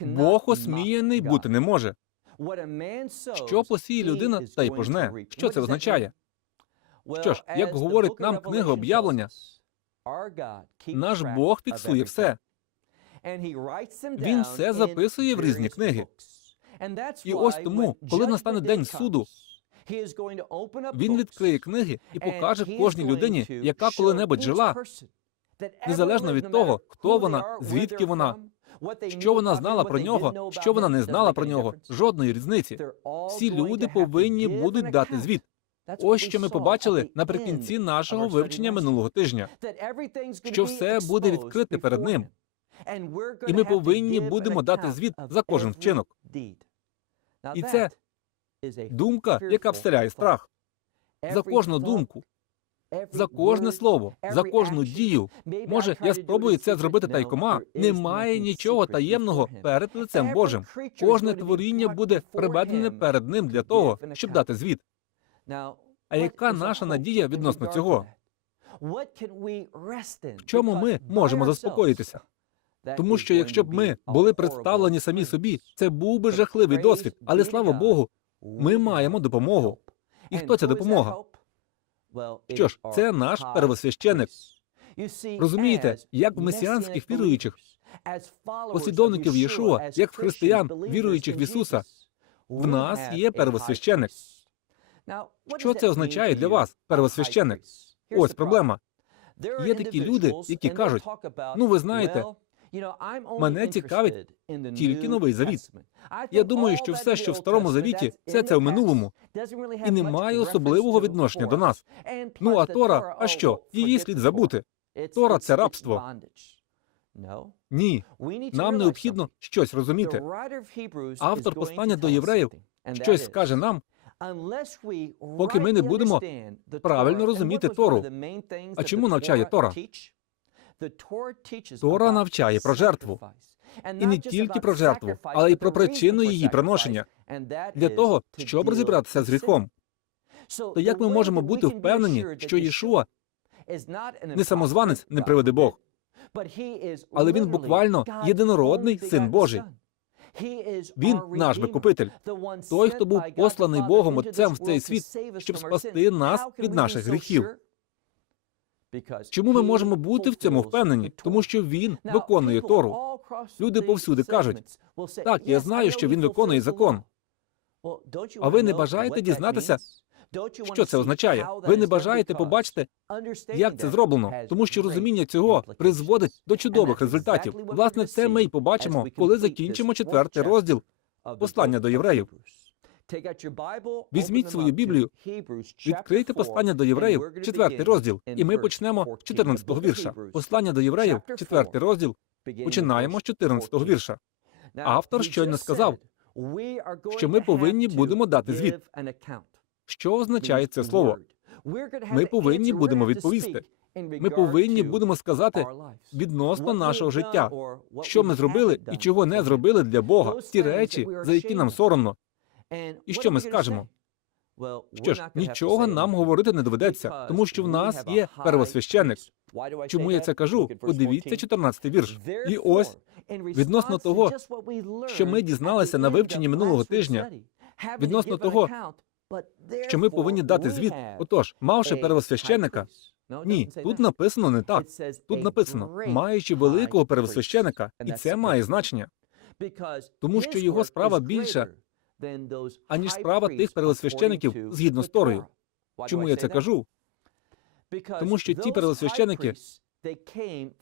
Бог осміяний бути не може. Що посіє людина, та й пожне. Що це означає? Що ж, як говорить нам книга об'явлення, наш Бог фіксує все. Він все записує в різні книги. І ось тому, коли настане день суду, Він відкриє книги і покаже кожній людині, яка коли-небудь жила, незалежно від того, хто вона, звідки вона, що вона знала про нього, що вона не знала про нього, жодної різниці. Всі люди повинні будуть дати звіт. Ось що ми побачили наприкінці нашого вивчення минулого тижня, що все буде відкрите перед ним, і ми повинні будемо дати звіт за кожен вчинок. І це думка, яка вселяє страх. За кожну думку, за кожне слово, за кожну дію. Може, я спробую це зробити тайкома. Немає нічого таємного перед лицем Божим. Кожне творіння буде приведене перед ним для того, щоб дати звіт. А яка наша надія відносно цього? В чому ми можемо заспокоїтися? Тому що якщо б ми були представлені самі собі, це був би жахливий досвід. Але слава Богу, ми маємо допомогу. І хто ця допомога? Що ж, це наш первосвященик. Розумієте, як в месіанських віруючих, послідовників Єшуа, як в християн, віруючих в Ісуса, в нас є первосвященик. Що це означає для вас, первосвященик? Ось проблема. Є такі люди, які кажуть, ну ви знаєте, мене цікавить тільки новий завіт. Я думаю, що все, що в старому завіті, все це в минулому, і не має особливого відношення до нас. Ну а Тора, а що? Її слід забути. Тора це рабство. Ні, нам необхідно щось розуміти. Автор послання до євреїв Щось скаже нам, поки ми не будемо правильно розуміти Тору. А чому навчає Тора? Тора навчає про жертву. і не тільки про жертву, але й про причину її приношення для того, щоб розібратися з гріхом. То як ми можемо бути впевнені, що Єшуа не самозванець, не приведе Бог, але він буквально єдинородний син Божий. Він наш викупитель, той, хто був посланий Богом Отцем в цей світ, щоб спасти нас від наших гріхів. Чому ми можемо бути в цьому впевнені? Тому що він виконує Тору. Люди повсюди кажуть, так, я знаю, що він виконує закон. А ви не бажаєте дізнатися, Що це означає? Ви не бажаєте побачити, як це зроблено, тому що розуміння цього призводить до чудових результатів. Власне, це ми й побачимо, коли закінчимо четвертий розділ послання до євреїв. Візьміть свою Біблію, Відкрийте послання до євреїв, четвертий розділ, і ми почнемо з 14-го вірша. Послання до євреїв, четвертий розділ, починаємо з 14-го вірша. Автор щойно сказав, що ми повинні будемо дати звіт. Що означає це слово? Ми повинні будемо відповісти. Ми повинні будемо сказати відносно нашого життя, що ми зробили і чого не зробили для Бога, ті речі, за які нам соромно. І що ми скажемо? Що ж, нічого нам говорити не доведеться, тому що в нас є первосвященик. Чому я це кажу? Подивіться 14-й вірш. І ось відносно того, що ми дізналися на вивченні минулого тижня, відносно того, що ми повинні дати звіт. Отож, мавши первосвященика, ні, тут написано не так. Тут написано, маючи великого первосвященика, і це має значення, тому що його справа більша, аніж справа тих первосвящеників згідно з Торою. Чому я це кажу? Тому що ті первосвященики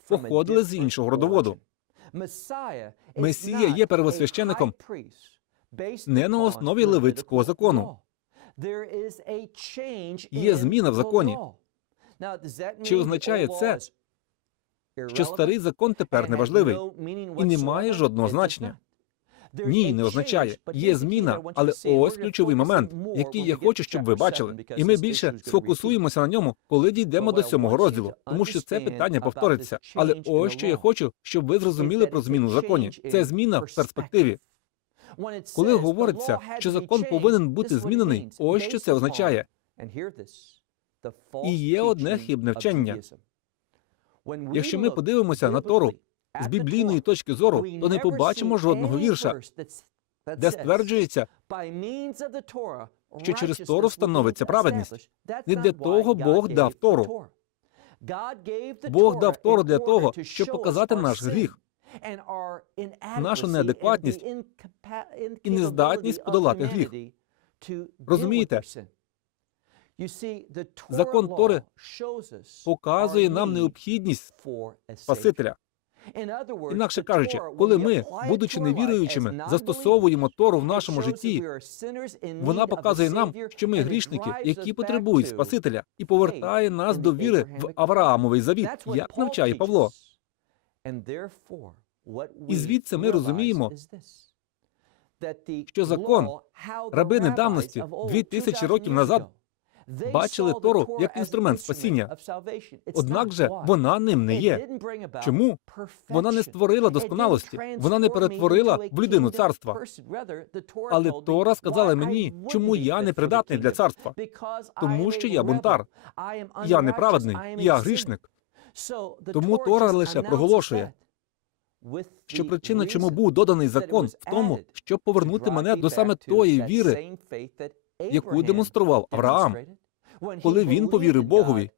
Походили з іншого родоводу. Месія є первосвященником Не на основі левицького закону. Є зміна в законі. Чи означає це, що старий закон тепер неважливий і не має жодного значення? Ні, не означає. Є зміна, але ось ключовий момент, який я хочу, щоб ви бачили. І ми більше сфокусуємося на ньому, коли дійдемо до сьомого розділу, тому що це питання повториться. Але ось що я хочу, щоб ви зрозуміли про зміну в законі. Це зміна в перспективі. Коли говориться, що закон повинен бути змінений, ось що це означає. І є одне хибне вчення. Якщо ми подивимося на Тору з біблійної точки зору, то не побачимо жодного вірша, де стверджується, що через Тору встановиться праведність. Не для того Бог дав Тору. Бог дав Тору для того, щоб показати наш гріх, нашу неадекватність і нездатність подолати гріх. Розумієте? Закон Тори показує нам необхідність Спасителя. Інакше кажучи, коли ми, будучи невіруючими, застосовуємо Тору в нашому житті, вона показує нам, що ми грішники, які потребують Спасителя, і повертає нас до віри в Авраамовий завіт, як навчає Павло. І звідси ми розуміємо, що закон, рабини давності, дві тисячі років назад, бачили Тору як інструмент спасіння. Однак же вона ним не є. Чому? Вона не створила досконалості, вона не перетворила в людину царства. Але Тора сказала мені, чому я не придатний для царства. Тому що я бунтар, я неправедний, я грішник. Тому Тора лише проголошує, Що причина, чому був доданий закон, в тому, щоб повернути мене до саме тої віри, яку демонстрував Авраам, коли він повірив Богові,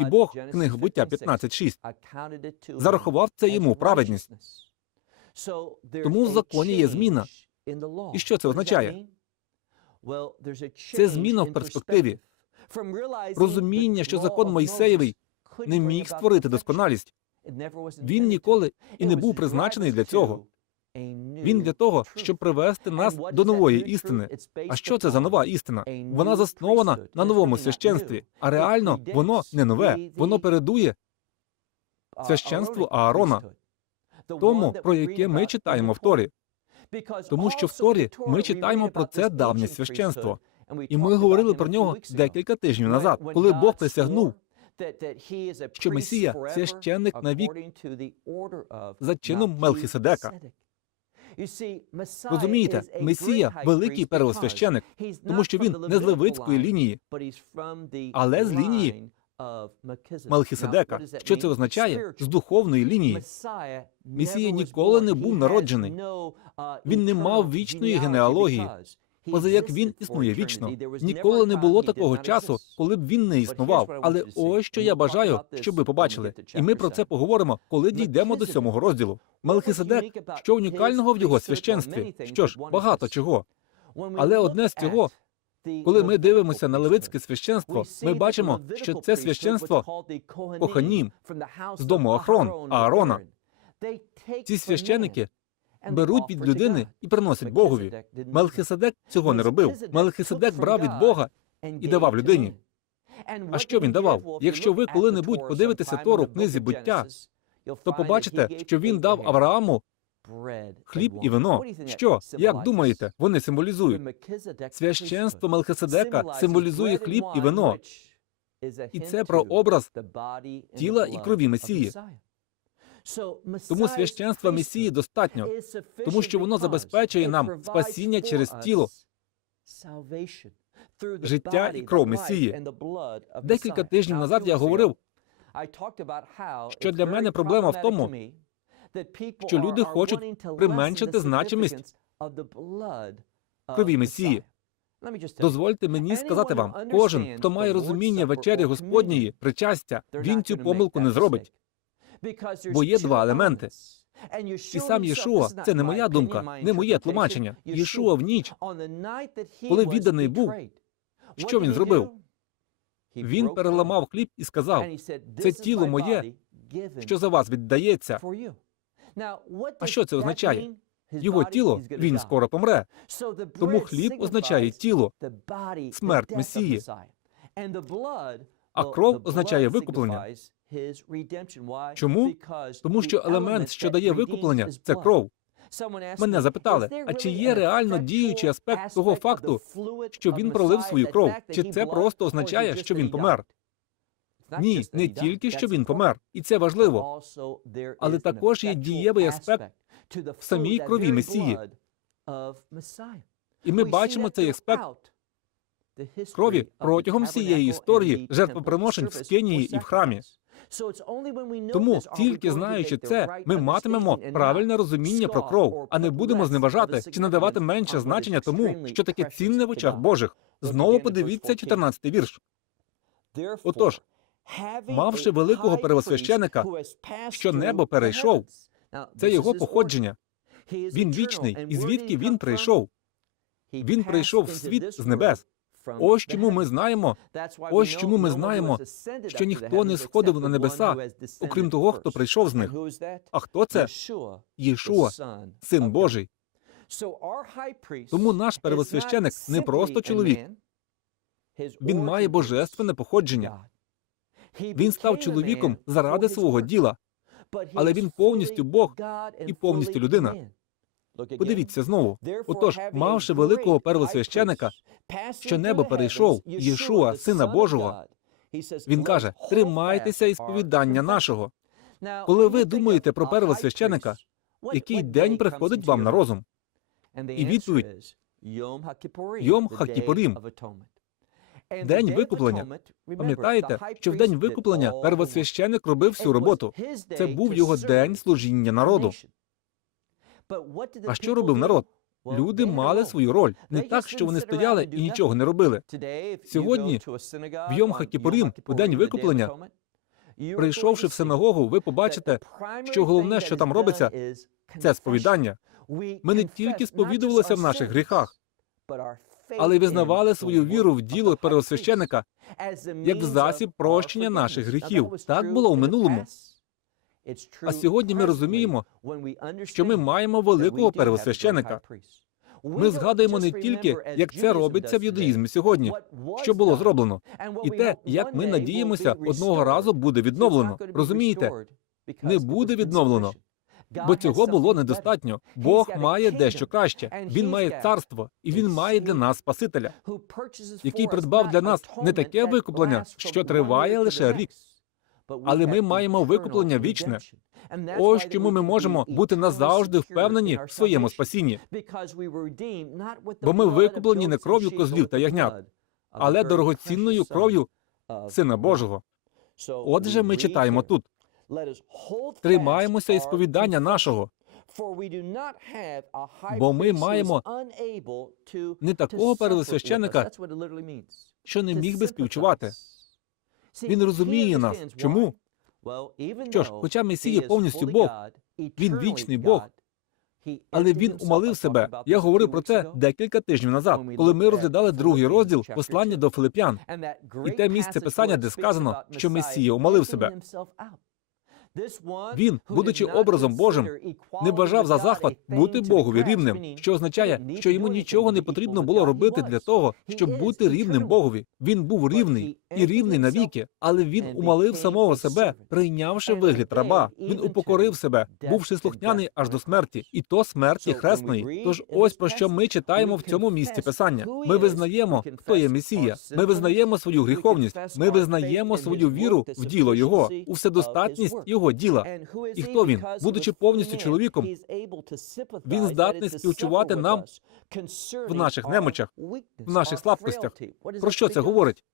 і Бог, книга буття 15.6, зарахував це йому праведність. Тому в законі є зміна. І що це означає? Це зміна в перспективі. Розуміння, що закон Мойсеєвий не міг створити досконалість. Він ніколи і не був призначений для цього. Він для того, щоб привести нас до нової істини. А що це за нова істина? Вона заснована на новому священстві, а реально воно не нове. Воно передує священству Аарона, тому, про яке ми читаємо в Торі. Тому що в Торі ми читаємо про це давнє священство. І ми говорили про нього декілька тижнів назад, коли Бог присягнув, що Месія священник навік за чином Мелхиседека. Розумієте, Месія великий первосвященик, тому що він не з левицької лінії, але з лінії Малхіседека. Що це означає? З духовної лінії. Месія ніколи не був народжений. Він не мав вічної генеалогії, поза як він існує вічно. Ніколи не було такого часу, коли б він не існував. Але ось що я бажаю, щоб ви побачили. І ми про це поговоримо, коли дійдемо до сьомого розділу. Мелхиседек, що унікального в його священстві? Що ж, багато чого. Але одне з цього, коли ми дивимося на левицьке священство, ми бачимо, що це священство Коханім з дому Ахрон, Аарона. Ці священики беруть від людини і приносять Богові. Мелхиседек цього не робив. Мелхиседек брав від Бога і давав людині. А що він давав? Якщо ви коли-небудь подивитеся Тору в книзі буття, то побачите, що він дав Аврааму хліб і вино. Що, як думаєте, вони символізують? Священство Мелхиседека символізує хліб і вино. І це про образ тіла і крові Месії. Тому священства Месії достатньо, тому що воно забезпечує нам спасіння через тіло, життя і кров Месії. Декілька тижнів назад я говорив, що для мене проблема в тому, що люди хочуть применшити значимість крові Месії. Дозвольте мені сказати вам, кожен, хто має розуміння вечері Господньої, причастя, він цю помилку не зробить. Бо є два елементи. І сам Єшуа, це не моя думка, не моє тлумачення. Єшуа в ніч, коли відданий був, що він зробив? Він переламав хліб і сказав, це тіло моє, що за вас віддається. А що це означає? його тіло, він скоро помре. Тому хліб означає тіло, смерть Месії. А кров означає викуплення. Чому? Тому що елемент, що дає викуплення, це кров. Мене запитали, а чи є реально діючий аспект того факту, що він пролив свою кров? Чи це просто означає, що він помер? Ні, не тільки що він помер, і це важливо. але також є дієвий аспект в самій крові Месії. І ми бачимо цей аспект крові протягом всієї історії жертвоприношень в Скинії і в храмі. Тому, тільки знаючи це, ми матимемо правильне розуміння про кров, а не будемо зневажати чи надавати менше значення тому, що таке цінне в очах Божих. Знову подивіться 14-й вірш. Отож, мавши великого первосвященика, що небо перейшов, це його походження. Він вічний, і звідки він прийшов? Він прийшов в світ з небес. Ось чому ми знаємо, ось чому ми знаємо, що ніхто не сходив на небеса, окрім того, хто прийшов з них. А хто це? Єшуа, син Божий. Тому наш первосвященик не просто чоловік, Він має божественне походження. Він став чоловіком заради свого діла, але він повністю Бог і повністю людина. Подивіться знову. Отож, мавши великого первосвященика, що небо перейшов, Єшуа, сина Божого, він каже: тримайтеся ісповідання нашого. Коли ви думаєте про первосвященика, який день приходить вам на розум? І відповідь Йом Хакіпорім. День викуплення. Пам'ятаєте, що в день викуплення первосвященик робив всю роботу. Це був його день служіння народу. А що робив народ? Люди мали свою роль. Не так, що вони стояли і нічого не робили. Сьогодні В Йом Хакіпорім, у день викуплення, Прийшовши в синагогу, ви побачите, що головне, що там робиться, це сповідання. Ми не тільки сповідувалися в наших гріхах, але й визнавали свою віру в діло первосвященика як в засіб прощення наших гріхів. Так було в минулому. А сьогодні ми розуміємо, що ми маємо великого первосвященика. Ми згадуємо не тільки, як це робиться в юдаїзмі сьогодні, що було зроблено, і те, як ми надіємося, одного разу буде відновлено. Розумієте, не буде відновлено, бо цього було недостатньо. Бог має дещо краще. Він має царство, і він має для нас Спасителя, який придбав для нас не таке викуплення, що триває лише рік, але ми маємо викуплення вічне. Ось чому ми можемо бути назавжди впевнені в своєму спасінні, бо ми викуплені не кров'ю козлів та ягнят, але дорогоцінною кров'ю Сина Божого. Отже, ми читаємо тут: тримаємося ісповідання нашого, бо ми маємо не такого первосвященика, що не міг би співчувати. Він розуміє нас. Чому? Що ж, хоча Месія повністю Бог, він вічний Бог, Але він умалив себе. Я говорив про це декілька тижнів назад, коли ми розглядали другий розділ послання до Филип'ян. і те місце писання, де сказано, що Месія умалив себе. Він, будучи образом Божим, не бажав за захват бути Богові рівним, що означає, що йому нічого не потрібно було робити для того, щоб бути рівним Богові. Він був рівний і рівний навіки, але він умалив самого себе, прийнявши вигляд раба. Він упокорив себе, бувши слухняний аж до смерті, і то смерті хресної. Тож ось про що ми читаємо в цьому місці писання. Ми визнаємо, хто є Месія. Ми визнаємо свою гріховність. Ми визнаємо свою віру в діло Його, у вседостатність Його діла. І хто він, будучи повністю чоловіком, він здатний співчувати нам в наших немочах, в наших слабкостях. Про що це говорить?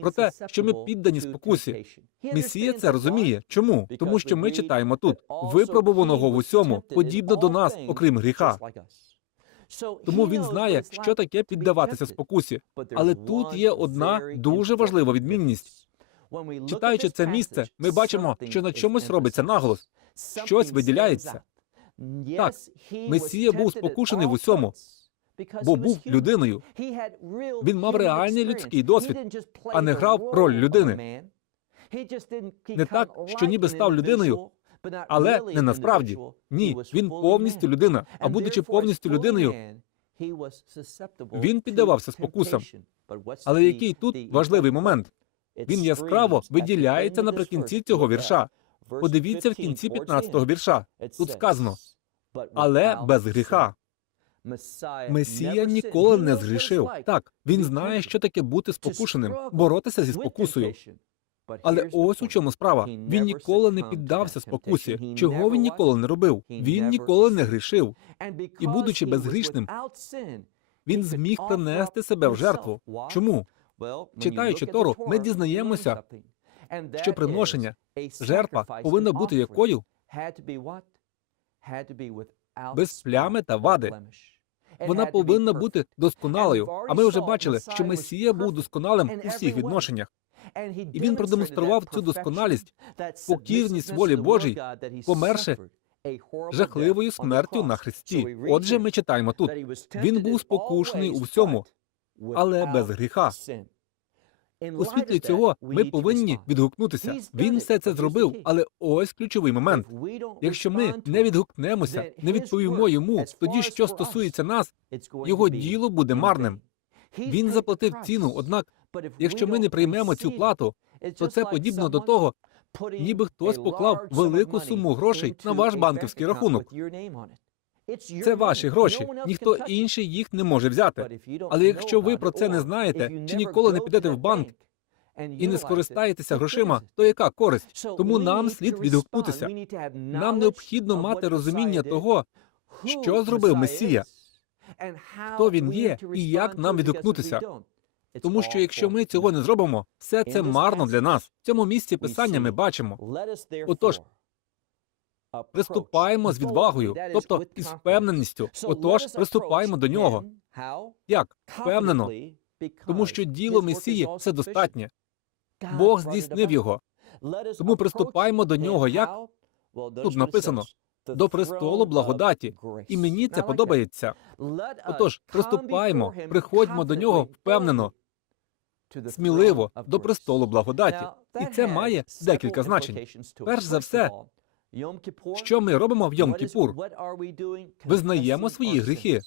Про те, що ми піддані спокусі. Месія це розуміє. Чому? Тому що ми читаємо тут випробуваного в усьому, подібно до нас, окрім гріха. Тому він знає, що таке піддаватися спокусі. Але тут є одна дуже важлива відмінність. Читаючи це місце, ми бачимо, що на чомусь робиться наголос, щось виділяється. Так, Месія був спокушений в усьому, бо був людиною. Він мав реальний людський досвід, а не грав роль людини. Не так, що ніби став людиною, Але не насправді. Ні, він повністю людина. А будучи повністю людиною, він піддавався спокусам. але який тут важливий момент? Він яскраво виділяється наприкінці цього вірша. Подивіться в кінці 15-го вірша. Тут сказано, але без гріха. Месія ніколи не згрішив. Так, він знає, що таке бути спокушеним, боротися зі спокусою. Але ось у чому справа. Він ніколи не піддався спокусі. Чого він ніколи не робив? Він ніколи не грішив. І будучи безгрішним, Він зміг принести себе в жертву. Чому? Читаючи Тору, ми дізнаємося, Що приношення, жертва повинна бути якою? без плями та вади. Вона повинна бути досконалою. А ми вже бачили, що Месія був досконалим у всіх відношеннях. І він продемонстрував цю досконалість, покірність волі Божій, померши Жахливою смертю на Христі. Отже, ми читаємо тут. Він був спокушений у всьому, але без гріха. У світлі цього ми повинні відгукнутися. Він все це зробив, але ось ключовий момент. Якщо ми не відгукнемося, не відповімо йому, тоді що стосується нас, його діло буде марним. Він заплатив ціну, однак, якщо ми не приймемо цю плату, то це подібно до того, ніби хтось поклав велику суму грошей на ваш банківський рахунок. Це ваші гроші, ніхто інший їх не може взяти. Але якщо ви про це не знаєте, чи ніколи не підете в банк і не скористаєтеся грошима, то яка користь? Тому нам слід відгукнутися. Нам необхідно мати розуміння того, що зробив Месія, хто він є і як нам відгукнутися. Тому що якщо ми цього не зробимо, все це марно для нас. В цьому місці писання ми бачимо. Отож, Приступаємо з відвагою, тобто із впевненістю. Отож, приступаємо до нього. Як? Впевнено, тому що діло Месії все достатнє. Бог здійснив його. Тому приступаємо до нього як Тут написано до престолу благодаті, і мені це подобається. Отож, приступаємо, приходьмо до нього впевнено, сміливо до престолу благодаті. І це має декілька значень. Перш за все, що ми робимо в Йом-Кіпур? Визнаємо свої гріхи.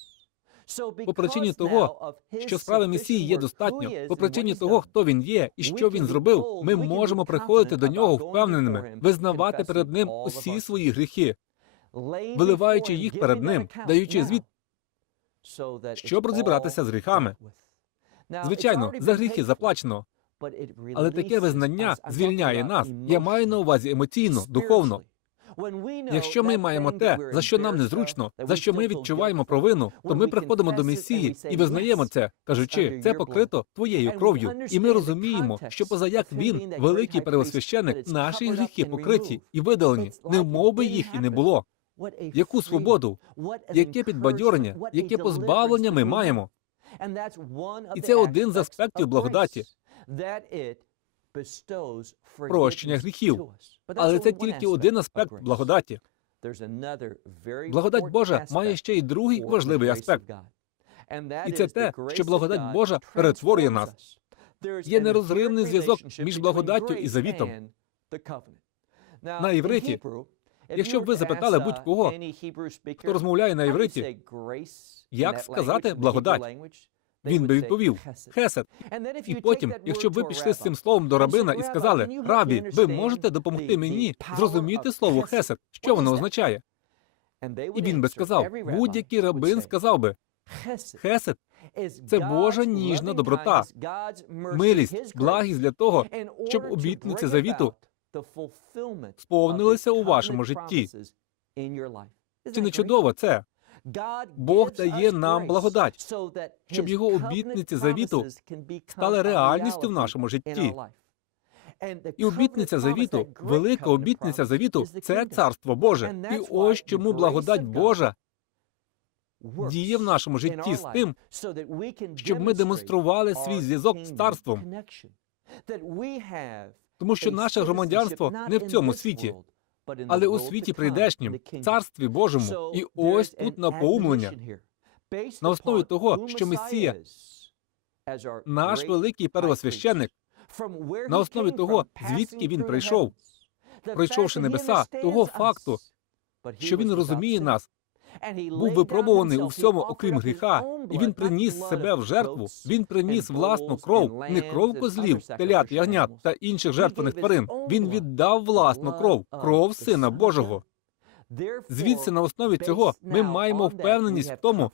По причині того, що справи Месії є достатньо, по причині того, хто він є і що він зробив, Ми можемо приходити до нього впевненими, визнавати перед ним усі свої гріхи, виливаючи їх перед ним, даючи звіт, щоб розібратися з гріхами. Звичайно, за гріхи заплачено, але таке визнання звільняє нас. Я маю на увазі емоційно, духовно. Якщо ми маємо те, за що нам незручно, за що ми відчуваємо провину, то ми приходимо до Месії і визнаємо це, кажучи, це покрито твоєю кров'ю. І ми розуміємо, що позаяк він, великий первосвященик, наші гріхи покриті і видалені, не би їх і не було. Яку свободу, яке підбадьорення, яке позбавлення ми маємо? І це один з аспектів благодаті. Прощення гріхів. Але це тільки один аспект благодаті. Благодать Божа має ще й другий важливий аспект. І це те, що благодать Божа перетворює нас. Є нерозривний зв'язок між благодаттю і завітом. На івриті, якщо б ви запитали будь-кого, хто розмовляє на івриті, як сказати благодать, він би відповів хесед. І потім, якщо б ви пішли з цим словом до рабина і сказали, рабі, ви можете допомогти мені зрозуміти слово хесед, що воно означає? І він би сказав, будь-який рабин сказав би, хесед це Божа ніжна доброта, милість, благість для того, щоб обітниці завіту сповнилися у вашому житті. Чи не чудово це? Бог дає нам благодать, щоб його обітниці завіту стали реальністю в нашому житті. І обітниця завіту, велика обітниця завіту це царство Боже. І ось чому благодать Божа діє в нашому житті з тим, щоб ми демонстрували свій зв'язок з царством, тому що наше громадянство не в цьому світі, але у світі прийдешнім, царстві Божому. І ось тут напоумлення на основі того, що Месія, наш великий первосвященник, на основі того, звідки він прийшов, пройшовши небеса, того факту, що він розуміє нас, був випробуваний у всьому, окрім гріха, і він приніс себе в жертву. Він приніс власну кров, не кров козлів, телят, ягнят та інших жертвених тварин. Він віддав власну кров, кров Сина Божого. Звідси на основі цього ми маємо впевненість в тому,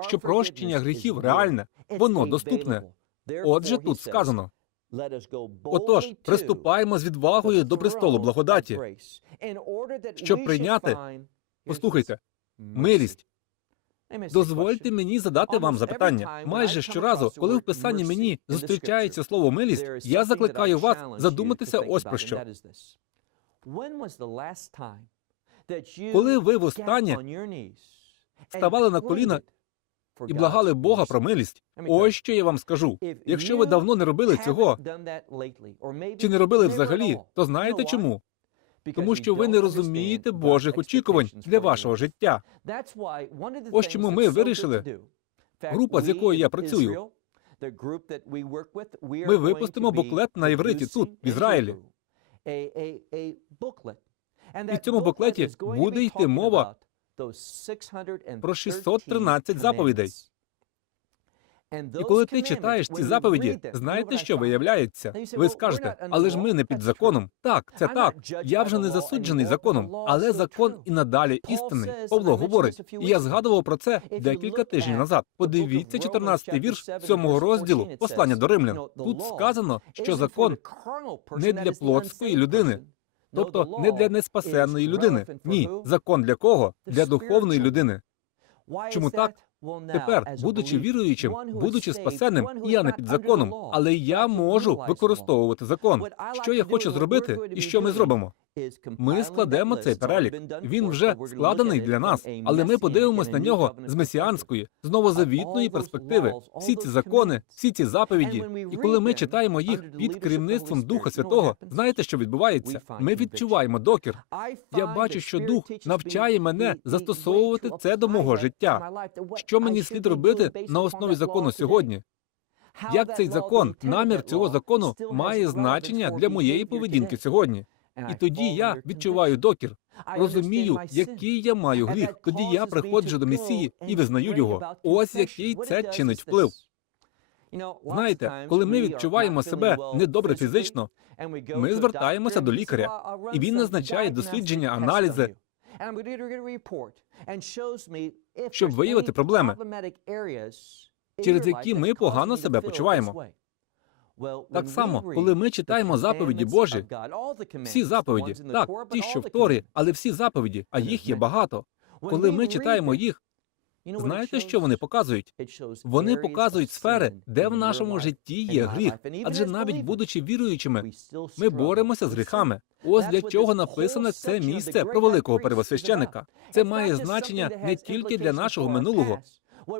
Що прощення гріхів реальне, воно доступне. Отже, тут сказано: Отож, приступаємо з відвагою до престолу благодаті, щоб прийняти, послухайте, милість. Дозвольте мені задати вам запитання. Майже щоразу, коли в писанні мені зустрічається слово милість, я закликаю вас задуматися ось про що. Коли ви востаннє Ставали на коліна і благали Бога про милість. Ось що я вам скажу. Якщо ви давно не робили цього, чи не робили взагалі, то знаєте чому? Тому що ви не розумієте Божих очікувань для вашого життя. Ось чому ми вирішили, група, з якою я працюю, ми випустимо буклет на івриті тут, в Ізраїлі. І в цьому буклеті буде йти мова про 613 заповідей. І коли ти читаєш ці заповіді, знаєте, що виявляється? Ви скажете, але ж ми не під законом. Так, це так. Я вже не засуджений законом, але закон і надалі істинний. Павло говорить, і я згадував про це декілька тижнів назад. Подивіться 14-й вірш сьомого розділу послання до римлян. Тут сказано, що закон не для плотської людини, тобто не для неспасенної людини. Ні, закон для кого? Для духовної людини. Чому так? Тепер, будучи віруючим, будучи спасенним, я не під законом, але я можу використовувати закон. Що я хочу зробити, і що ми зробимо? Ми складемо цей перелік. Він вже складений для нас, але ми подивимось на нього з месіанської, з новозавітної перспективи. Всі ці закони, всі ці заповіді, і коли ми читаємо їх під керівництвом Духа Святого, знаєте, що відбувається? Ми відчуваємо докір. Я бачу, що дух навчає мене застосовувати це до мого життя. Що мені слід робити на основі закону сьогодні? Як цей закон, намір цього закону має значення для моєї поведінки сьогодні? І тоді я відчуваю докір, розумію, який я маю гріх. Тоді я приходжу до Месії і визнаю його. Ось який це чинить вплив. Знаєте, коли ми відчуваємо себе недобре фізично, ми звертаємося до лікаря, і він назначає дослідження, аналізи, щоб виявити проблеми, через які ми погано себе почуваємо. Так само, коли ми читаємо заповіді Божі, всі заповіді, так, ті, що в Торі, але всі заповіді, а їх є багато. Коли ми читаємо їх, знаєте, що вони показують? Вони показують сфери, де в нашому житті є гріх. Адже навіть будучи віруючими, ми боремося з гріхами. Ось для чого написане це місце про великого первосвященика. Це має значення не тільки для нашого минулого,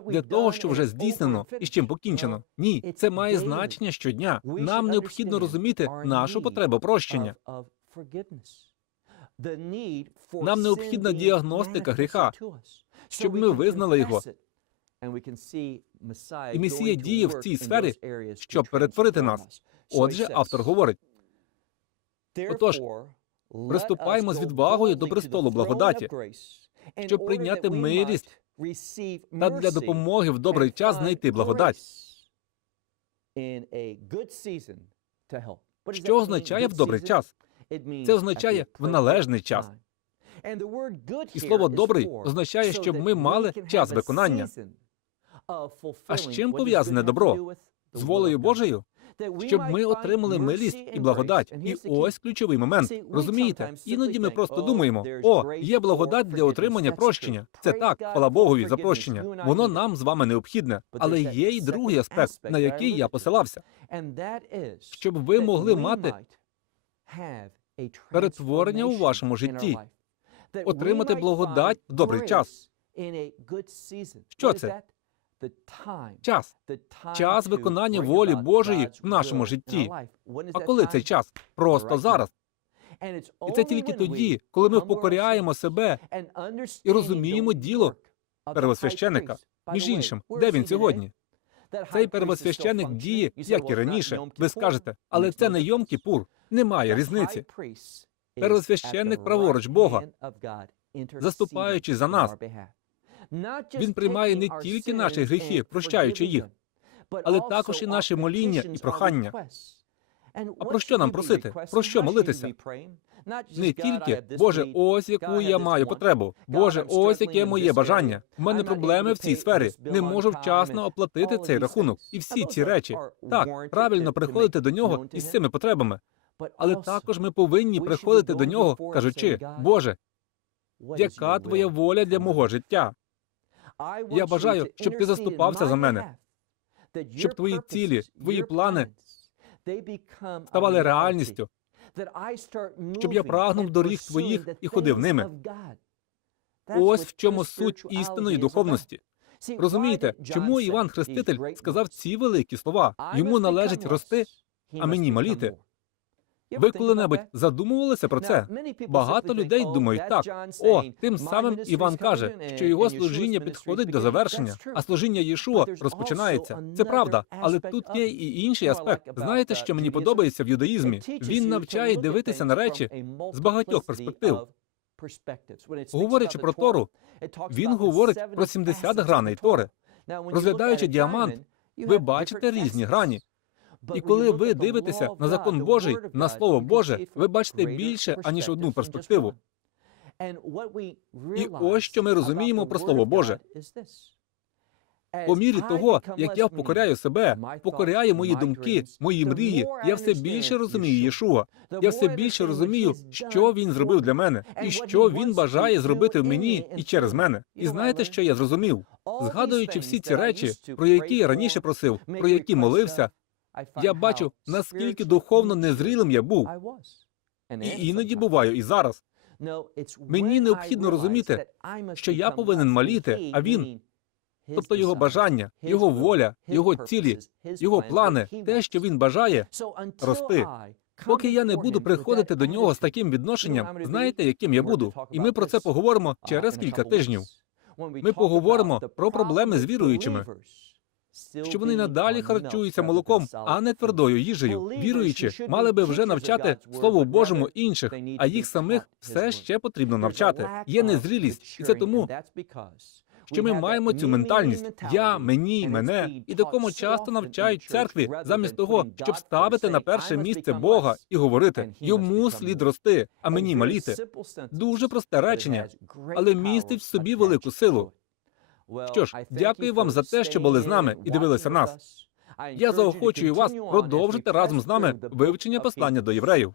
для того, що вже здійснено і з чим покінчено. Ні, це має значення щодня. Нам необхідно розуміти нашу потребу прощення. Нам необхідна діагностика гріха, щоб ми визнали його. І Месія діє в цій сфері, щоб перетворити нас. Отже, автор говорить: Отож, приступаємо з відвагою до престолу благодаті, щоб прийняти милість та для допомоги в добрий час знайти благодать. Що означає в добрий час? Це означає в належний час. І слово добрий означає, щоб ми мали час виконання. А з чим пов'язане добро? З волею Божою, щоб ми отримали милість і благодать. І ось ключовий момент. Розумієте, іноді ми просто думаємо: о, є благодать для отримання прощення. Це так, хвала Богові за прощення. Воно нам з вами необхідне. Але є й другий аспект, на який я посилався, щоб ви могли мати перетворення у вашому житті, отримати благодать в добрий час. Що це? Час. Час виконання волі Божої в нашому житті. А коли цей час? Просто зараз. І це тільки тоді, коли ми впокоряємо себе і розуміємо діло первосвященика. Між іншим, де він сьогодні? Цей первосвященик діє, як і раніше. Ви скажете, але це не Йом Кіпур. Немає різниці. Первосвященник праворуч Бога, заступаючи за нас. Він приймає не тільки наші гріхи, прощаючи їх, але також і наші моління і прохання. А про що нам просити? Про що молитися? Не тільки Боже, ось яку я маю потребу. Боже, ось яке моє бажання. У мене проблеми в цій сфері. Не можу вчасно оплатити цей рахунок. І всі ці речі. Так, правильно приходити до нього із цими потребами. Але також ми повинні приходити до нього, кажучи, Боже, яка твоя воля для мого життя? Я бажаю, щоб ти заступався за мене, щоб твої цілі, твої плани ставали реальністю, щоб я прагнув доріг твоїх і ходив ними. Ось в чому суть істинної духовності. Розумієте, чому Іван Хреститель сказав ці великі слова? Йому належить рости, а мені маліти. Ви коли-небудь задумувалися про це? Багато людей думають так. О, тим самим Іван каже, що його служіння підходить до завершення, а служіння Єшуа розпочинається. Це правда, але тут є і інший аспект. Знаєте, що мені подобається в юдаїзмі? Він навчає дивитися на речі з багатьох перспектив. Говорячи про Тору, він говорить про 70 граней Тори. Розглядаючи діамант, ви бачите різні грані. І коли ви дивитеся на закон Божий, на Слово Боже, ви бачите більше, аніж одну перспективу. І ось що ми розуміємо про Слово Боже. По мірі того, як я впокоряю себе, впокоряю мої думки, мої мрії, я все більше розумію Єшуа. Я все більше розумію, що він зробив для мене, і що він бажає зробити в мені і через мене. І знаєте, що я зрозумів? Згадуючи всі ці речі, про які я раніше просив, про які молився, я бачу, наскільки духовно незрілим я був. І іноді буваю і зараз. Мені необхідно розуміти, що я повинен маліти, а він, Тобто його бажання, його воля, його цілі, його плани, те, що він бажає, рости. Поки я не буду приходити до нього з таким відношенням, знаєте, яким я буду? І ми про це поговоримо через кілька тижнів. Ми поговоримо про проблеми з віруючими, Що вони надалі харчуються молоком, а не твердою їжею. Віруючи, мали би вже навчати Слову Божому інших, а їх самих все ще потрібно навчати. Є незрілість, і це тому, що ми маємо цю ментальність я, мені, мене, і такому часто навчають церкві, замість того, щоб ставити на перше місце Бога і говорити йому слід рости, а мені маліти. Дуже просте речення, але містить в собі велику силу. Що ж, дякую вам за те, що були з нами і дивилися нас. Я заохочую вас продовжити разом з нами вивчення послання до євреїв.